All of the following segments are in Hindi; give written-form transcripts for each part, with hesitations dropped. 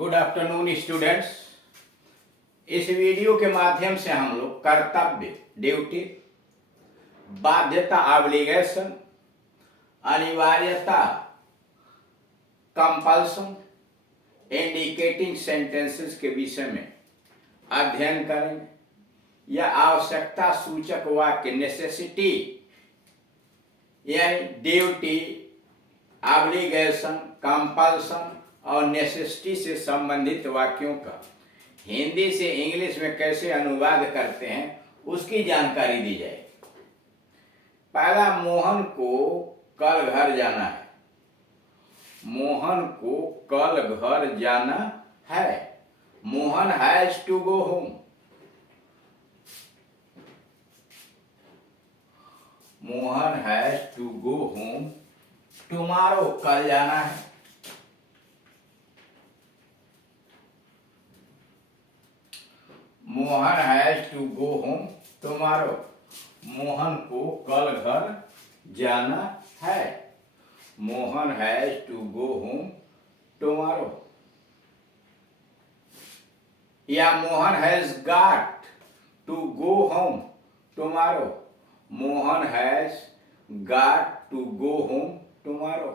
Good afternoon students. इस वीडियो के माध्यम से हम लोग कर्तव्य, ड्यूटी, बाध्यता, ऑब्लिगेशन, अनिवार्यता, कंपल्सन, इंडिकेटिंग सेंटेंसेस के विषय में अध्ययन करेंगे। यह आवश्यकता सूचक वाक्य नेसेसिटी यानी ड्यूटी, ऑब्लिगेशन, कंपल्सन और नेसेसिटी से संबंधित वाक्यों का हिंदी से इंग्लिश में कैसे अनुवाद करते हैं उसकी जानकारी दी जाएगी। पहला, मोहन को कल घर जाना है। मोहन को कल घर जाना है। Mohan has to go home. Mohan has to go home tomorrow, कल जाना है। Mohan has to go home tomorrow, Mohan को कल घर जाना है। Mohan has to go home tomorrow. या Mohan has got to go home tomorrow, Mohan has got to go home tomorrow.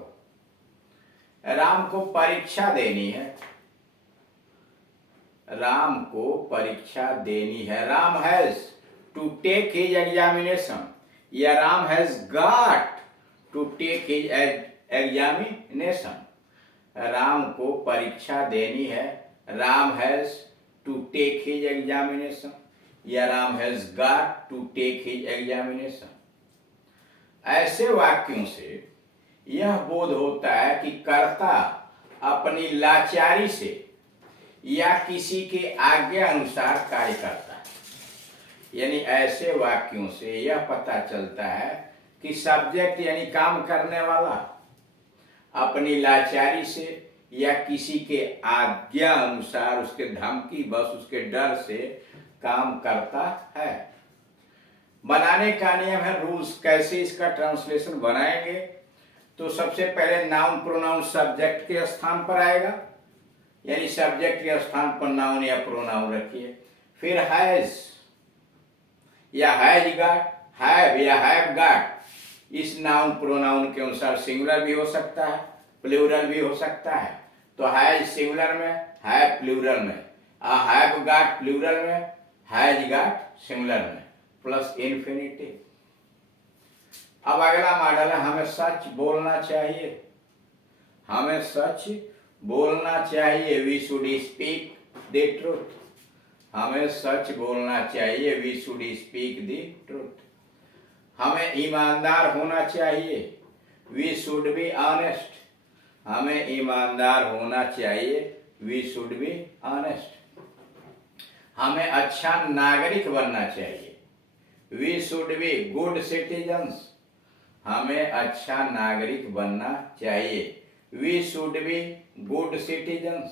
Ram को परीक्षा देनी है। राम को परीक्षा देनी है। Ram has to take his examination या Ram has got to take his examination. Ram को परीक्षा देनी है। Ram has to take his examination या Ram has got to take his examination. ऐसे वाक्यों से यह बोध होता है कि कर्ता अपनी लाचारी से या किसी के आज्ञा अनुसार कार्य करता है। यानी ऐसे वाक्यों से यह पता चलता है कि सब्जेक्ट यानी काम करने वाला अपनी लाचारी से या किसी के आज्ञा अनुसार, उसके धमकी बस, उसके डर से काम करता है। बनाने का नियम है, रूल्स। कैसे इसका ट्रांसलेशन बनाएंगे तो सबसे पहले नाउन प्रोनाउन सब्जेक्ट के स्थान पर आएगा, यानी सब्जेक्ट के स्थान पर नाउन या प्रोनाउन रखिए। फिर हैज या हैज गॉट, हैव या हैव गॉट इस नाउन प्रोनाउन के अनुसार सिंगुलर भी हो सकता है, प्लूरल भी हो सकता है। तो हैज सिंगुलर में, हैव प्लूरल में, हैव गॉट प्लूरल में, हैज गॉट सिंगुलर में, प्लस इन्फिनिटिव। अब अगला मॉडल है, हमें सच बोलना चाहिए। हमें सच बोलना चाहिए। We should speak the truth. हमें सच बोलना चाहिए। We should speak the truth. हमें ईमानदार होना चाहिए। We should be honest. हमें ईमानदार होना चाहिए। We should be honest. हमें अच्छा नागरिक बनना चाहिए। We should be good citizens. हमें अच्छा नागरिक बनना चाहिए। We should be good citizens.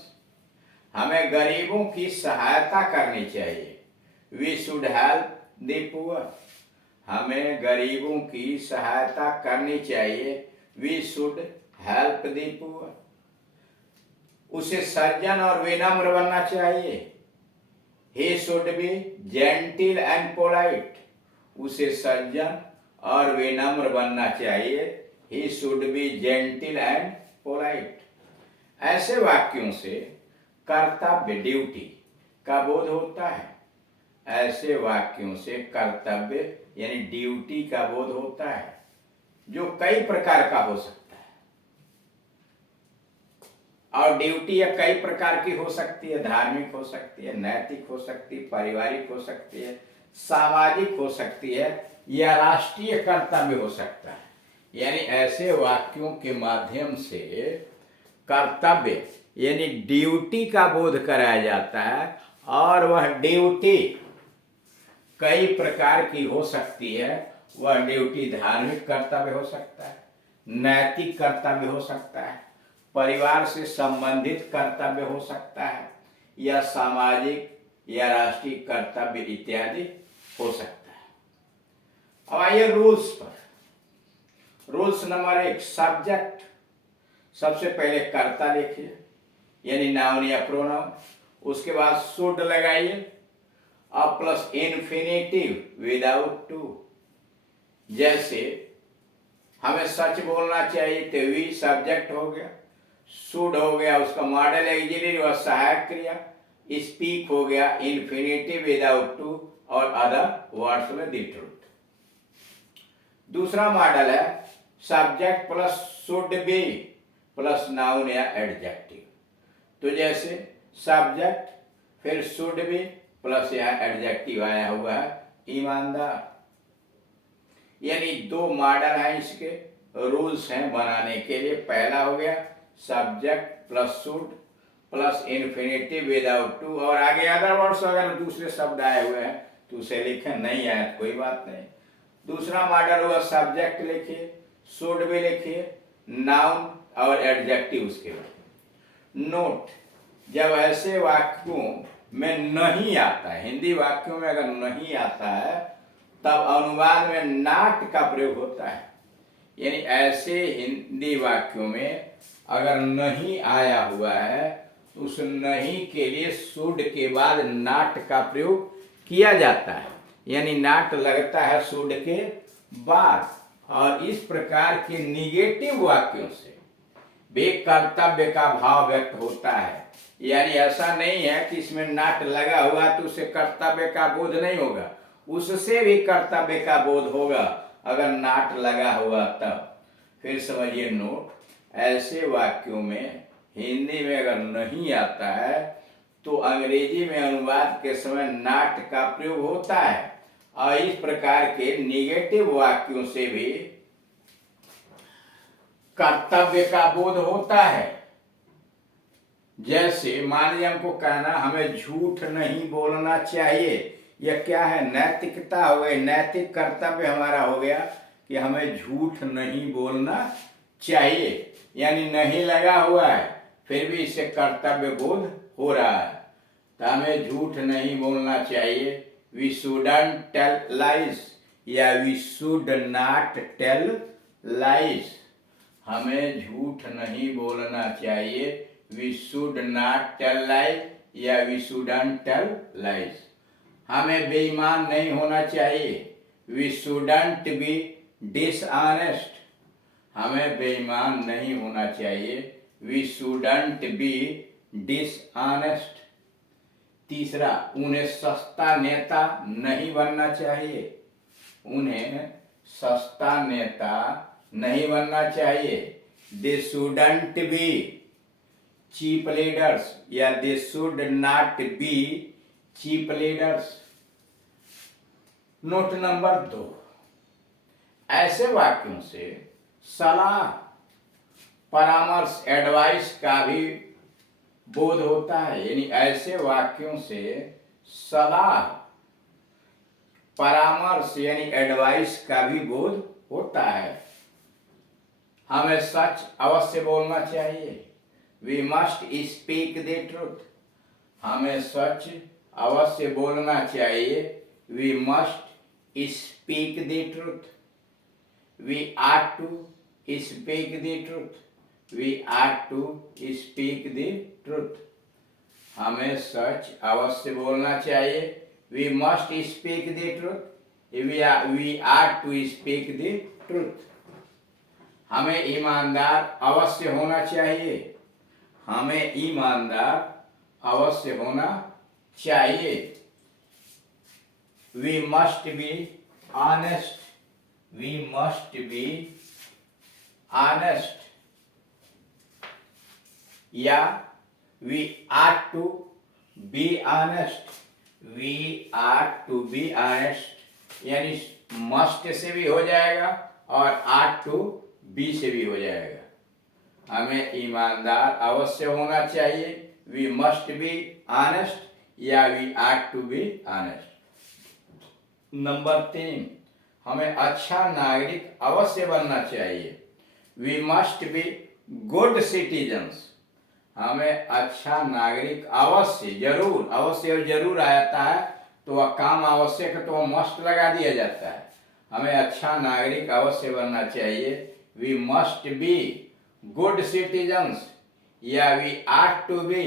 हमें गरीबों की सहायता करनी चाहिए। We should help the poor. हमें गरीबों की सहायता करनी चाहिए। We should help the poor. उसे सज्जन और विनम्र बनना चाहिए। He should be gentle and polite. उसे सज्जन और विनम्र बनना चाहिए। He should be gentle and polite. ऐसे वाक्यों से कर्तव्य, ड्यूटी का बोध होता है। ऐसे वाक्यों से कर्तव्य यानी ड्यूटी का बोध होता है, जो कई प्रकार का हो सकता है। और ड्यूटी या कई प्रकार की हो सकती है। धार्मिक हो सकती है, नैतिक हो सकती है, पारिवारिक हो सकती है, सामाजिक हो सकती है या राष्ट्रीय कर्तव्य हो सकता है। यानी ऐसे वाक्यों के माध्यम से कर्तव्य यानी ड्यूटी का बोध कराया जाता है। और वह ड्यूटी कई प्रकार की हो सकती है। वह ड्यूटी धार्मिक कर्तव्य हो सकता है, नैतिक कर्तव्य हो सकता है, परिवार से संबंधित कर्तव्य हो सकता है, या सामाजिक या राष्ट्रीय कर्तव्य इत्यादि हो सकता है। अब आइए रूल्स पर। Rules number 1, subject. सबसे पहले कर्ता लिखिए। यानी नाउन या प्रोनाउन। उसके बाद शुड लगाइए, अब प्लस इन्फिनेटिव विदाउट टू। जैसे हमें सच बोलना चाहिए तो वी सब्जेक्ट हो गया, शुड हो गया उसका मॉडल ऑक्सिलरी व सहायक क्रिया, स्पीक हो गया इन्फिनेटिव विदाउट टू और अदर वर्ड्स में द ट्रूथ। दूसरा मॉडल है subject plus should be plus noun या एडजेक्टिव। तो जैसे सब्जेक्ट फिर शुड बी प्लस यहाँ एडजेक्टिव आया हुआ है ईमानदार। यानी दो मॉडल हैं, इसके रूल्स हैं बनाने के लिए। पहला हो गया subject plus should plus infinitive without to, और आगे अदर वर्ड्स अगर दूसरे शब्द आए हुए हैं तो उसे लिखें, नहीं आया तो कोई बात नहीं। दूसरा मॉडल हुआ सब्जेक्ट लिखिए, शुड भी लिखिए, नाउन और एडजेक्टिव उसके बाद। नोट, जब ऐसे वाक्यों में नहीं आता है, हिंदी वाक्यों में अगर नहीं आता है तब अनुवाद में नॉट का प्रयोग होता है। यानी ऐसे हिंदी वाक्यों में अगर नहीं आया हुआ है तो उस नहीं के लिए शुड के बाद नॉट का प्रयोग किया जाता है, यानी नॉट लगता है शुड के बाद। और इस प्रकार के निगेटिव वाक्यों से भी कर्तव्य का भाव व्यक्त होता है। यानी ऐसा नहीं है कि इसमें नॉट लगा हुआ तो उसे कर्तव्य का बोध नहीं होगा, उससे भी कर्तव्य का बोध होगा अगर नॉट लगा हुआ तब। फिर समझिए नोट, ऐसे वाक्यों में हिंदी में अगर नहीं आता है तो अंग्रेजी में अनुवाद के समय नॉट का प्रयोग होता है। और इस प्रकार के निगेटिव वाक्यों से भी कर्तव्य का बोध होता है। जैसे मान लीजिए हमको कहना हमें झूठ नहीं बोलना चाहिए, यह क्या है, नैतिकता हो गई, नैतिक कर्तव्य हमारा हो गया कि हमें झूठ नहीं बोलना चाहिए। यानी नहीं लगा हुआ है फिर भी इससे कर्तव्य बोध हो रहा है, तो हमें झूठ नहीं बोलना चाहिए। वी शुडंट टेल लाइज या we should not tell lies, हमें झूठ नहीं बोलना चाहिए। We should not tell lies या वी शुडंट टेल लाइज। हमें बेईमान नहीं होना चाहिए, वी शुडंट बी डिसऑनेस्ट, हमें बेईमान नहीं होना चाहिए, वी शुडंट बी डिसऑनेस्ट। तीसरा, उन्हें सस्ता नेता नहीं बनना चाहिए, उन्हें सस्ता नेता नहीं बनना चाहिए। They shouldn't be cheap leaders या they should not be cheap leaders. Note number 2, ऐसे वाक्यों से सलाह, परामर्श, एडवाइस का भी बोध होता है। यानी ऐसे वाक्यों से सलाह, परामर्श यानी एडवाइस का भी बोध होता है। हमें सच अवश्य बोलना चाहिए, we must speak the truth, हमें सच अवश्य बोलना चाहिए, we must speak the truth. We ought to speak the truth, we ought to speak the truth, हमें सच अवश्य बोलना चाहिए, we must speak the truth, we ought to speak the truth. हमें ईमानदार अवश्य होना चाहिए, हमें ईमानदार अवश्य होना चाहिए। We must be honest, we must be honest, या we ought to be honest, we ought to be honest. यानी मस्ट से भी हो जाएगा और आट टू बी से भी हो जाएगा। हमें ईमानदार अवश्य होना चाहिए, वी मस्ट बी ऑनेस्ट या we ought to be honest. Number 3, हमें अच्छा नागरिक अवश्य बनना चाहिए, we must be good citizens, हमें अच्छा नागरिक अवश्य, जरूर, अवश्य और जरूर आता है तो वह काम आवश्यक है तो वह मस्ट लगा दिया जाता है। हमें अच्छा नागरिक अवश्य बनना चाहिए, we must be good citizens या we ought to be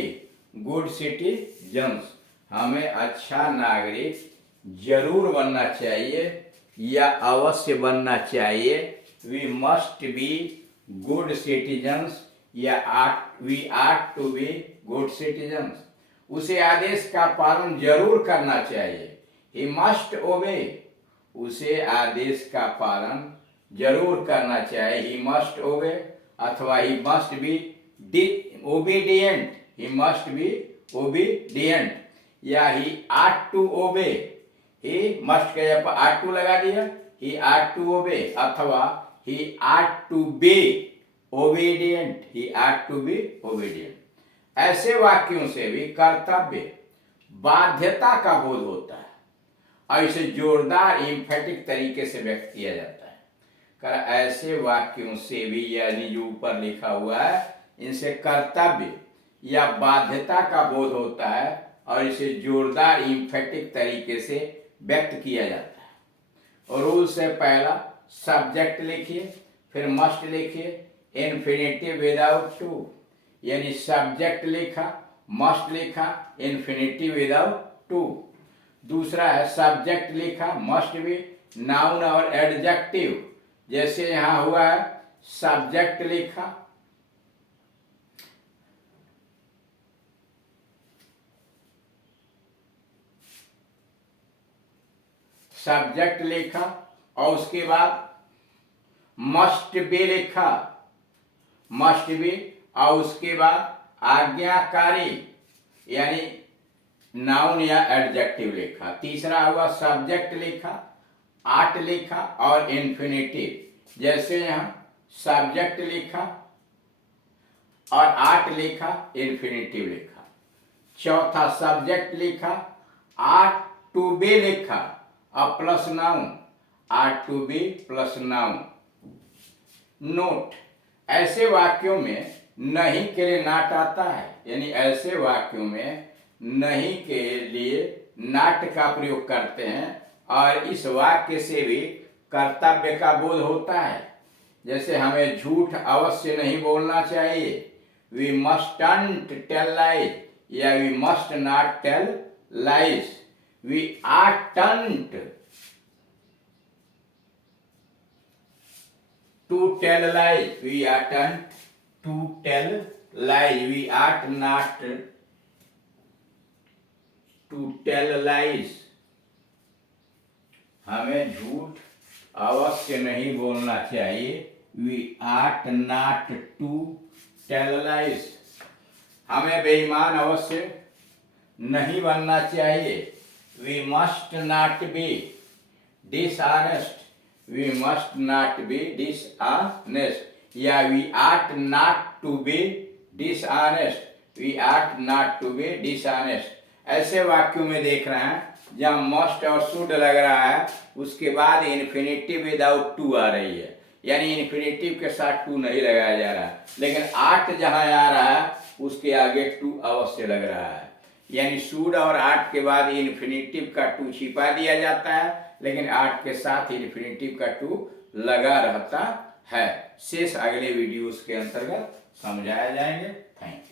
good citizens, हमें अच्छा नागरिक जरूर बनना चाहिए या अवश्य बनना चाहिए। We must be good citizens या we ought to be good citizens. उसे आदेश का पालन जरूर करना चाहिए। ही मस्ट ओबे, उसे आदेश का पालन जरूर करना चाहिए। ही मस्ट ओबे अथवा he must be obedient, he must be obedient या ही आट टू ओबे, ही मस्ट के जगह पर आट टू लगा दिया, ही आट टू ओबे अथवा he ought to be obedient, he ought to be obedient. ऐसे वाक्यों से भी कर्तव्य बाध्यता का बोध होता है और इसे जोरदार इम्फेटिक तरीके से व्यक्त किया जाता है। कर ऐसे वाक्यों से भी, यानी जो ऊपर लिखा हुआ है, इनसे कर्तव्य या बाध्यता का बोध होता है और इसे जोरदार इम्फेटिक तरीके से व्यक्त किया जाता है। और रूल से पहला सब्जेक्ट लिखिए, फिर मस्ट लिखिए, इन्फिनिटिव विदाउट टू, यानी सब्जेक्ट लिखा, मस्ट लिखा, इन्फिनिटिव विदाउट टू। दूसरा है सब्जेक्ट लिखा, मस्ट भी नाउन और एडजेक्टिव, जैसे यहां हुआ है सब्जेक्ट लिखा, सब्जेक्ट लिखा और उसके बाद मस्ट बी लिखा, मस्ट बी, और उसके बाद आज्ञाकारी यानी नाउन या एडजेक्टिव लिखा। तीसरा हुआ सब्जेक्ट लिखा, आट लिखा और इन्फिनिटिव, जैसे यहां सब्जेक्ट लिखा और आट लिखा, इन्फिनिटिव लिखा। चौथा सब्जेक्ट लिखा, आट टू बी लिखा और plus noun, ought to be plus noun. Note, ऐसे वाक्यों में नहीं के लिए नाट आता है, यानी ऐसे वाक्यों में नहीं के लिए नाट का प्रयोग करते हैं और इस वाक्य से भी कर्तव्य का बोध होता है। जैसे हमें झूठ अवश्य नहीं बोलना चाहिए, वी मस्टंट टेल लाइज या we must not tell lies. We aren't to tell lies, we aren't to tell lies, we are not to tell lies. हमें झूठ अवश्य नहीं बोलना चाहिए, we are not to tell lies. हमें बेईमान अवश्य नहीं बनना चाहिए, we must not be dishonest, we must not be dishonest या we are not to be dishonest, we are not to be dishonest. ऐसे वाक्यों में देख रहे हैं जहां मस्ट और शुड लग रहा है, उसके बाद इन्फिनिटिव विदाउट टू आ रही है, यानी इन्फिनिटिव के साथ टू नहीं लगाया जा रहा है, लेकिन आर्ट जहां आ रहा है उसके आगे टू अवश्य लग रहा है, यानी शुड और आर्ट के बाद इन्फिनिटिव का टू छिपा दिया जाता है, लेकिन आर्ट के साथ इन्फिनिटिव का टू लगा रहता है। शेष अगले वीडियोस के अंतर्गत समझाया जाएंगे। Thank you.